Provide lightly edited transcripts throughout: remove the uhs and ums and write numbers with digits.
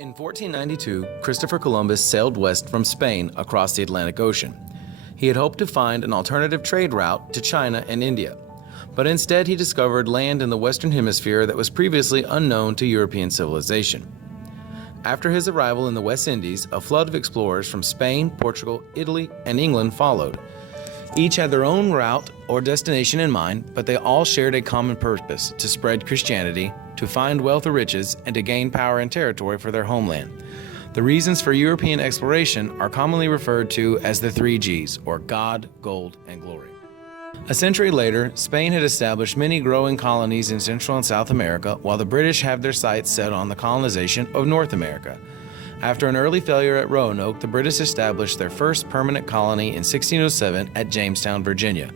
In 1492, Christopher Columbus sailed west from Spain across the Atlantic Ocean. He had hoped to find an alternative trade route to China and India, but instead he discovered land in the Western Hemisphere that was previously unknown to European civilization. After his arrival in the West Indies, a flood of explorers from Spain, Portugal, Italy, and England followed. Each had their own route or destination in mind, but they all shared a common purpose: to spread Christianity, to find wealth or riches, and to gain power and territory for their homeland. The reasons for European exploration are commonly referred to as the 3 Gs, or God, Gold, and Glory. A century later, Spain had established many growing colonies in Central and South America, while the British have their sights set on the colonization of North America. After an early failure at Roanoke, the British established their first permanent colony in 1607 at Jamestown, Virginia.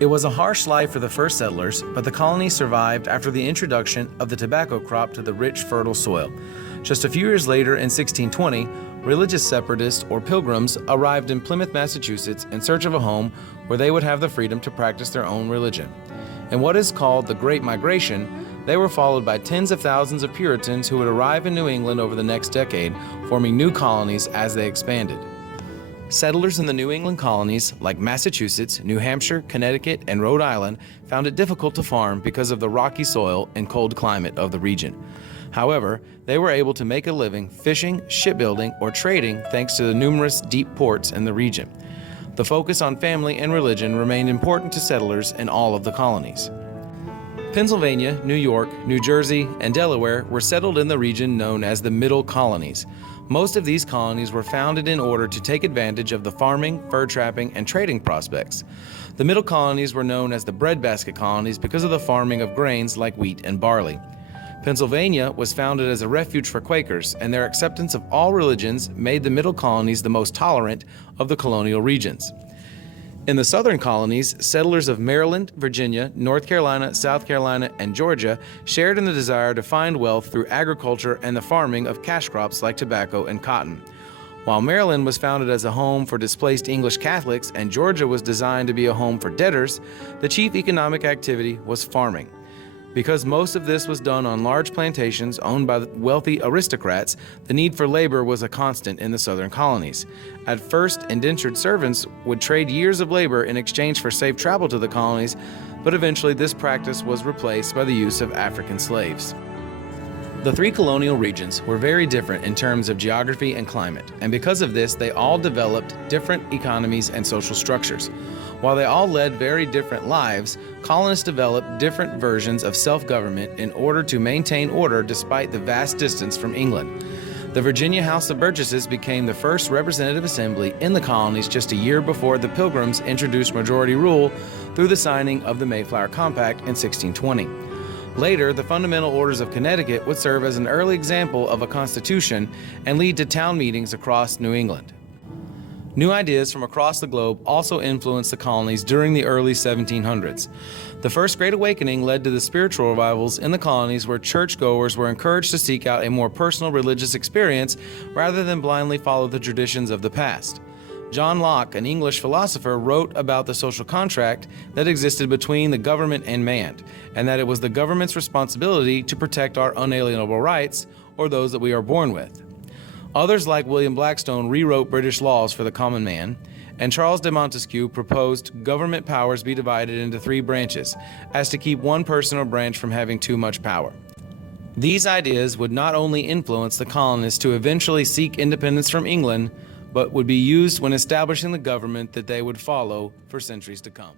It was a harsh life for the first settlers, but the colony survived after the introduction of the tobacco crop to the rich, fertile soil. Just a few years later, in 1620, religious separatists or pilgrims arrived in Plymouth, Massachusetts in search of a home where they would have the freedom to practice their own religion. In what is called the Great Migration, they were followed by tens of thousands of Puritans who would arrive in New England over the next decade, forming new colonies as they expanded. Settlers in the New England colonies, like Massachusetts, New Hampshire, Connecticut, and Rhode Island, found it difficult to farm because of the rocky soil and cold climate of the region. However, they were able to make a living fishing, shipbuilding, or trading thanks to the numerous deep ports in the region. The focus on family and religion remained important to settlers in all of the colonies. Pennsylvania, New York, New Jersey, and Delaware were settled in the region known as the Middle Colonies. Most of these colonies were founded in order to take advantage of the farming, fur trapping, and trading prospects. The Middle Colonies were known as the breadbasket colonies because of the farming of grains like wheat and barley. Pennsylvania was founded as a refuge for Quakers, and their acceptance of all religions made the Middle Colonies the most tolerant of the colonial regions. In the southern colonies, settlers of Maryland, Virginia, North Carolina, South Carolina, and Georgia shared in the desire to find wealth through agriculture and the farming of cash crops like tobacco and cotton. While Maryland was founded as a home for displaced English Catholics and Georgia was designed to be a home for debtors, the chief economic activity was farming. Because most of this was done on large plantations owned by wealthy aristocrats, the need for labor was a constant in the southern colonies. At first, indentured servants would trade years of labor in exchange for safe travel to the colonies, but eventually this practice was replaced by the use of African slaves. The 3 colonial regions were very different in terms of geography and climate, and because of this, they all developed different economies and social structures. While they all led very different lives, colonists developed different versions of self-government in order to maintain order despite the vast distance from England. The Virginia House of Burgesses became the first representative assembly in the colonies just a year before the Pilgrims introduced majority rule through the signing of the Mayflower Compact in 1620. Later, the Fundamental Orders of Connecticut would serve as an early example of a constitution and lead to town meetings across New England. New ideas from across the globe also influenced the colonies during the early 1700s. The First Great Awakening led to the spiritual revivals in the colonies where churchgoers were encouraged to seek out a more personal religious experience rather than blindly follow the traditions of the past. John Locke, an English philosopher, wrote about the social contract that existed between the government and man, and that it was the government's responsibility to protect our unalienable rights, or those that we are born with. Others like William Blackstone rewrote British laws for the common man, and Charles de Montesquieu proposed government powers be divided into 3 branches, as to keep one person or branch from having too much power. These ideas would not only influence the colonists to eventually seek independence from England, but would be used when establishing the government that they would follow for centuries to come.